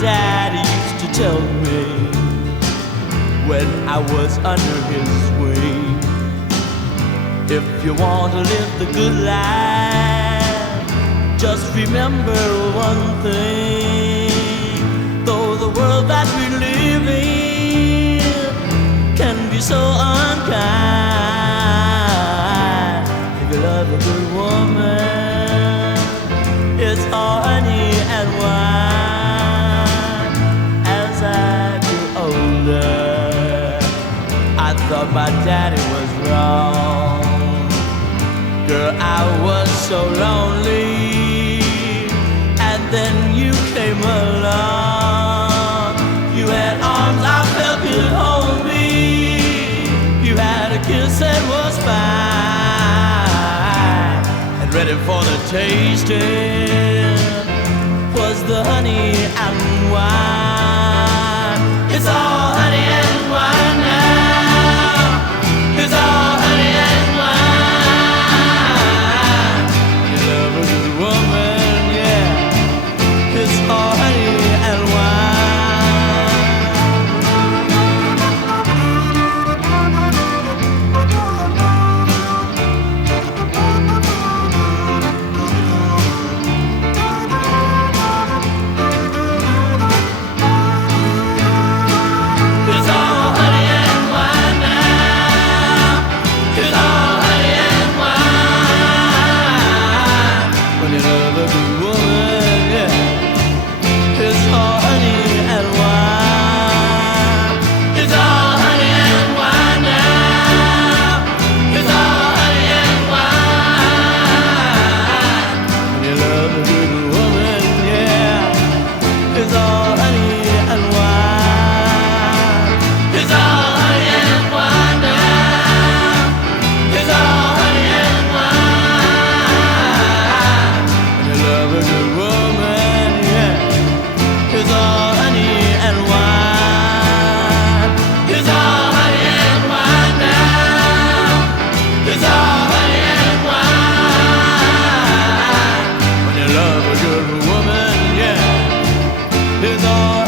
daddy used to tell me when I was under his wing. If you want to live the good life, just remember one thing. Though the world that we live in can be so unkind, if you love a good woman, it's all honey and wine. As I grew older, I thought my daddy was wrong. Girl, I was so lonely, and then you came along. You had arms I felt could hold me. You had a kiss that was fine and ready for the tasting was the honey and wine. It's all honey and wine now. It's all honey and wine. You love a good woman, yeah. It's all honey and wine. It's all